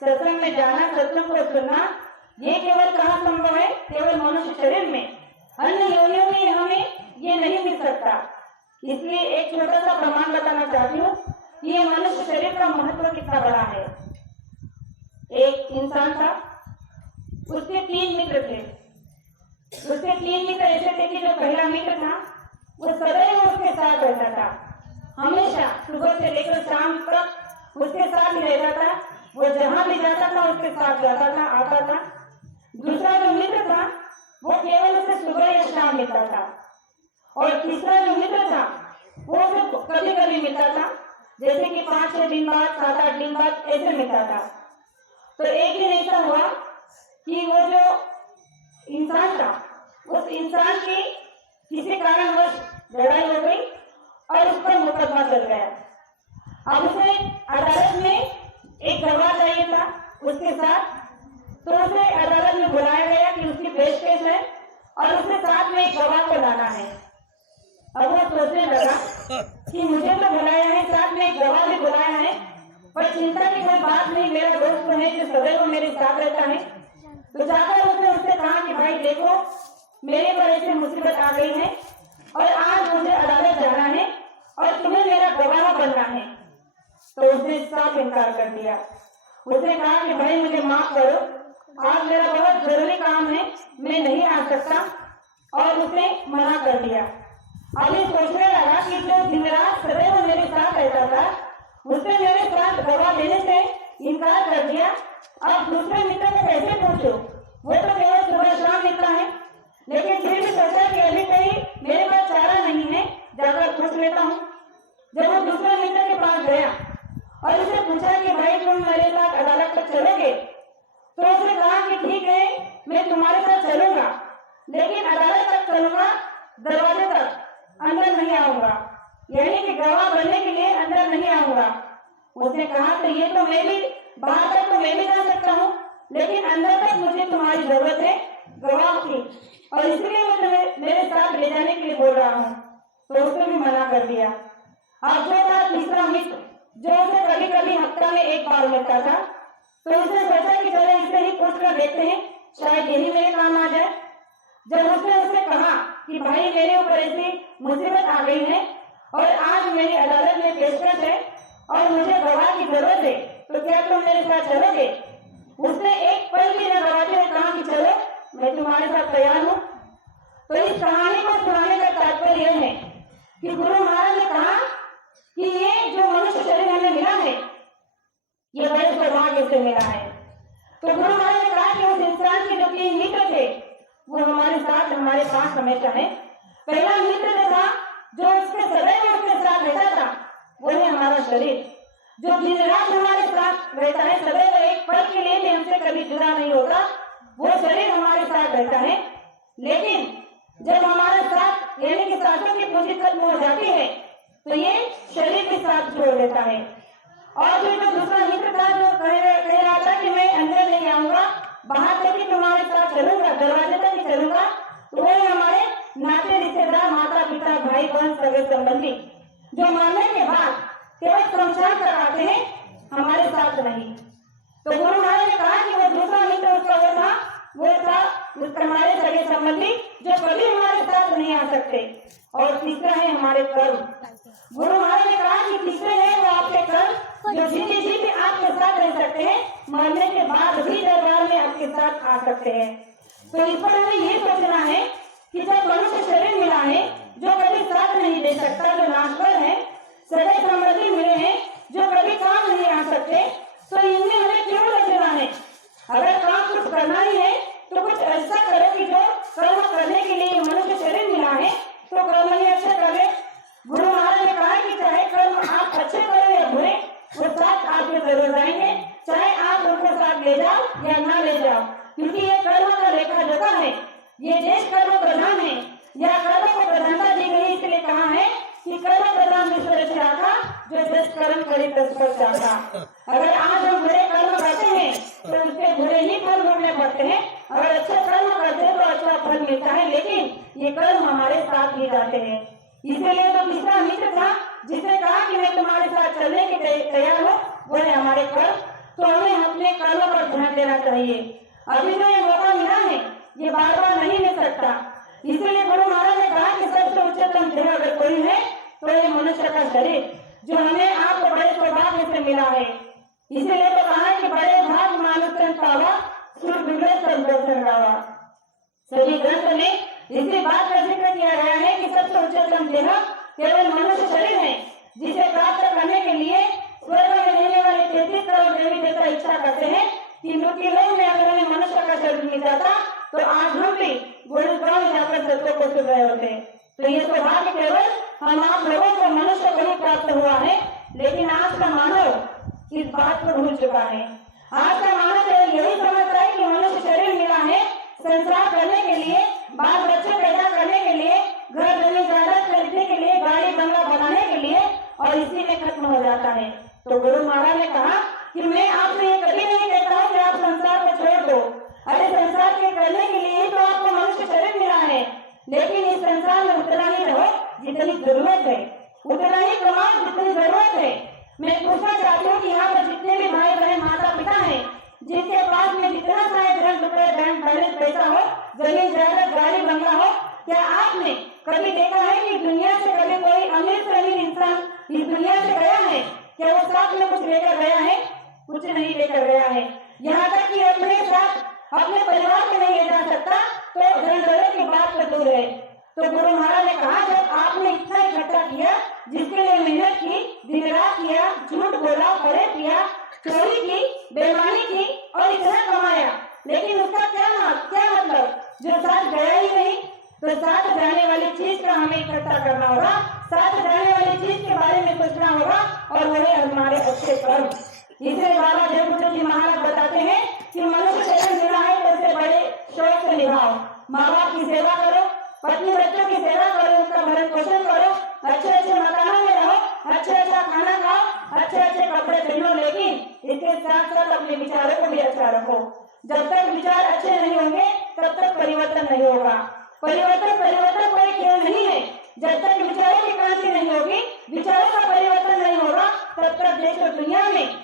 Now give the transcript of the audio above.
सत्संग में जाना, सत्संग को सुनना, ये केवल कहाँ संभव है? केवल मनुष्य शरीर में। अन्य योनियों में हमें ये नहीं मिल सकता। इसलिए एक छोटा सा प्रमाण बताना चाहती हूँ कि ये मनुष्य शरीर का महत्व कितना बड़ा है। एक इंसान था, उसके 3 मित्र थे। उसके 3 मित्र ऐसे थे कि जो पहला मित्र था वो सदैव उसके साथ रहता था, हमेशा सुबह से लेकर शाम तक उसके साथ ही रहता था। वो जहां भी जाता था उसके साथ जाता था, आता था। दूसरा जो मित्र था वो केवल उसे सुबह या शाम मिलता था, और तीसरा जो मित्र था वो उसे कभी कभी मिलता था, जैसे कि 5-6 दिन बाद, 7-8 दिन बाद ऐसे मिलता था। तो एक दिन ऐसा हुआ कि वो जो इंसान था, उस इंसान की किसी कारणवश लड़ाई हो गई और उस पर मुकदमा चल गया। अब उसे अदालत में एक गवाह चाहिए था उसके साथ, तो उसे अदालत में बुलाया गया कि उसकी पेशकश है और उसके साथ में एक गवाह को लाना है। अब वो सोचने लगा कि मुझे तो बुलाया है, साथ में एक गवाह भी बुलाया है, पर चिंता की कोई बात नहीं, मेरा दोस्त है जो सदैव मेरे साथ रहता है। तो जाकर उससे कहा कि भाई देखो, मेरे पर ऐसी मुसीबत आ गई है और आज मुझे अदालत जाना है और तुम्हें मेरा गवाह बनना है। तो उसने साफ इनकार कर दिया। उसने कहा कि भाई मुझे माफ करो, आज मेरा बहुत जरूरी काम है, मैं नहीं आ सकता, और उसने मना कर दिया। अभी सोचने लगा कि जो दिन रात सदैव मेरे साथ रहता था उसने मेरे साथ गवाह देने से इनकार कर दिया। अब दूसरे मित्र को कैसे पूछो? वो तो केवल सुबह शाम मिलता है। लेकिन फिर भी सोचा कि अभी कहीं मेरे पास चारा नहीं है, जाकर पूछ लेता हूँ। जब वो दूसरे मित्र के पास गया और उसे पूछा कि भाई तुम मेरे साथ अदालत तक चलोगे, तो उसने कहा कि ठीक है, मैं तुम्हारे साथ चलूंगा, लेकिन अदालत तक चलूंगा, दरवाजे तक, अंदर नहीं आऊंगा, यानी कि गवाह बनने के लिए अंदर नहीं आऊंगा। उसने कहा तो ये तो मैं भी, बाहर तक तो मैं भी जा सकता हूँ, लेकिन अंदर तक मुझे तुम्हारी जरूरत है गवाह की, और इसलिए मैं तुम्हें मेरे साथ ले जाने के लिए बोल रहा हूँ। तो उसने भी मना कर दिया। अब जो था तीसरा मित्र, जो उसे कभी कभी हफ्ता में एक बार मिलता था, तो उसने सोचा कि चलो इसे ही पूछ कर देखते हैं, शायद यही मेरे काम आ जाए। जब उसने उससे कहा कि भाई मेरे ऊपर ऐसी मुसीबत आ गई है और आज मेरी अदालत में पेशकश है और मुझे गवाह की जरूरत है, तो क्या तुम मेरे साथ चलोगे? उसने एक पल भी न गवाते हुए कहा कि चलो, मैं तुम्हारे साथ तैयार हूँ। तो इस कहानी को सुनाने का तात्पर्य यह है कि गुरु महाराज ने कहा कि ये जो मनुष्य शरीर हमें मिला है, ये बड़े सौभाग्य से मिला है। तो गुरु महाराज ने कहा कि उस इंसान के जो 3 मित्र थे वो हमारे साथ, हमारे पास हमेशा है। पहला मित्र जो था, जो उसके सदैव उसके साथ रहता था, वो है हमारा शरीर, जो दिन रात हमारे साथ रहता है, सदैव एक पल के लिए भी हमसे कभी जुड़ा नहीं होता, वो शरीर हमारे साथ रहता है। लेकिन जब हमारे साथ यानी कि सांसों की पूंजी खत्म हो जाती है, तो ये शरीर के साथ छोड़ देता है। और जो दूसरा मित्र था, जो कह रहा था कि मैं अंदर नहीं आऊंगा, बाहर तक ही तुम्हारे साथ चलूंगा, दरवाजे तक ही चलूंगा, तो वो हमारे नाते रिश्तेदार, माता पिता, भाई बहन, सगे संबंधी, जो मरने के बाद केवल शमशान तक आते हैं, हमारे साथ नहीं। तो गुरु महाराज ने कहा कि वो दूसरा मित्र उसका वो था हमारे सगे संबंधी, जो कभी हमारे साथ नहीं आ सकते। और तीसरा है हमारे कर्म। गुरु महाराज ने कहा कि तीसरे है वो आपके कर्म, जो जीते जीते आपके साथ रह सकते हैं, मरने के बाद भी दरबार में आपके साथ आ सकते हैं। तो इस पर हमें ये सोचना है कि जब मनुष्य शरीर मिला है जो कभी साथ नहीं दे सकता, जो नाशवर है, सगे संबंधी मिले हैं जो कभी काम नहीं आ सकते, तो इनमें हमें क्यों रचना है? अगर काम कुछ करना ही है तो कुछ ऐसा करो कि जो कर्म करने के लिए मनुष्य शरीर मिला है, तो कर्म ही अच्छे करे। गुरु महाराज ने कहा कि चाहे कर्म आप अच्छे करो या बुरे, वो साथ आपके जरूर जाएंगे, चाहे आप उनको साथ ले जाओ या ना ले जाओ, क्योंकि ये कर्म का लेखा जोखा है। ये देश कर्म प्रधान है, या कर्म को प्रधानता दी गई, इसलिए कहा है कि कर्म प्रधान विश्व से आका, जो देश कर्म करे तत्पर चाहता। अगर आज हम बुरे कर्म करते हैं तो उसके बुरे ही फल भोगने पड़ते हैं, अगर अच्छे कर्म करते हैं तो अच्छा फल मिलता है, लेकिन ये कर्म हमारे साथ ही जाते हैं। इसीलिए तो तीसरा मित्र था जिसने कहा कि मैं तुम्हारे साथ चलने के तैयार हूँ, वो है हमारे कर्म। तो हमें अपने कर्मों पर ध्यान देना चाहिए। अभी जो ये मौका मिला है ये बार बार नहीं मिल सकता। इसीलिए गुरु महाराज ने कहा कि सबसे उच्चतम देह अगर कोई है तो ये मनुष्य का शरीर, जो हमें आपको बड़े सौभाग्य से मिला है। इसीलिए तो कहा कि बड़े भाग मानुष पावा, सुर बिगड़े सब दर्शन गावा। सभी ग्रंथ में इसी बात का जिक्र किया गया है कि सबसे उच्चतम देह केवल मनुष्य शरीर है, जिसे प्राप्त करने के लिए स्वर्ग में रहने वाले 33 करोड़ देवी देवता इच्छा करते हैं कि मृत्यु लोक में अगर हमें मनुष्य का शरीर मिल जाता तो आज हम भी गुरुद्वारा में जाकर सत्यों को सुन रहे होते। तो ये सौभाग्य केवल हम आप लोगों को मनुष्य को ही प्राप्त हुआ है, लेकिन आज का मानव इस बात को भूल चुका है। आज का मानव यही समझता है कि मनुष्य शरीर मिला है संसार करने के लिए, बाल बच्चे पैदा करने के लिए, घर जमीन जायदाद खरीदने के लिए, गाड़ी बंगला बनाने के लिए, और इसी में खत्म हो जाता है। तो गुरु महाराज ने कहा कि मैं आपसे ये कभी नहीं कहता हूँ कि आप संसार को छोड़ दो। अरे संसार के करने के लिए तो आपको मनुष्य शरीर मिला है, लेकिन इस संसार में उतना ही रहो जितनी जरूरत है, उतना ही कमाओ जितनी जरूरत है। मैं पूछना चाहती हूँ कि यहाँ पर जितने भी भाई बहन माता पिता हैं, जिनके पास में जितना चाहे धन रुपए बैंक बैलेंस पैसा हो, जमीन जायदाद गाड़ी बंगला हो, क्या आपने कभी देखा है कि दुनिया से कभी कोई अमीर से अमीर इंसान इस दुनिया से गया है? क्या वो साथ में कुछ लेकर गया है? कुछ नहीं लेकर गया है। यहाँ तक कि अपने साथ अपने परिवार को नहीं ले जा सकता तो धन दौलत की बात तो दूर है। तो गुरु महाराज ने कहा जब आपने इतना इकट्ठा किया, जिसके लिए मेहनत की, दिन रात किया, झूठ बोला, फरेब किया, चोरी की, बेईमानी की और इतना कमाया, लेकिन उसका क्या मतलब? जो साथ गया ही नहीं। तो साथ जाने वाली चीज का हमें इकट्ठा करना होगा, साथ जाने वाली चीज के बारे में सोचना होगा, और वही हमारे अच्छे कर्म। इसलिए बाबा देवभूषण जी महाराज बताते हैं कि मनुष्य शरीर मिला है तो उसे बड़े शौक से निभाओ। माँ बाप की सेवा करो, पत्नी बच्चों की सेवा करो, उसका भरण पोषण करो, अच्छे अच्छे मकानों में रहो, अच्छा खाना खाओ, अच्छे कपड़े पहनो, लेकिन इसके साथ साथ अपने विचारों को भी अच्छा रखो। जब तक विचार अच्छे नहीं होंगे तब तक परिवर्तन नहीं होगा। परिवर्तन कोई खेल नहीं है। जब तक विचारों की क्रांति नहीं होगी, विचारों का परिवर्तन नहीं होगा, तब तक देश और दुनिया में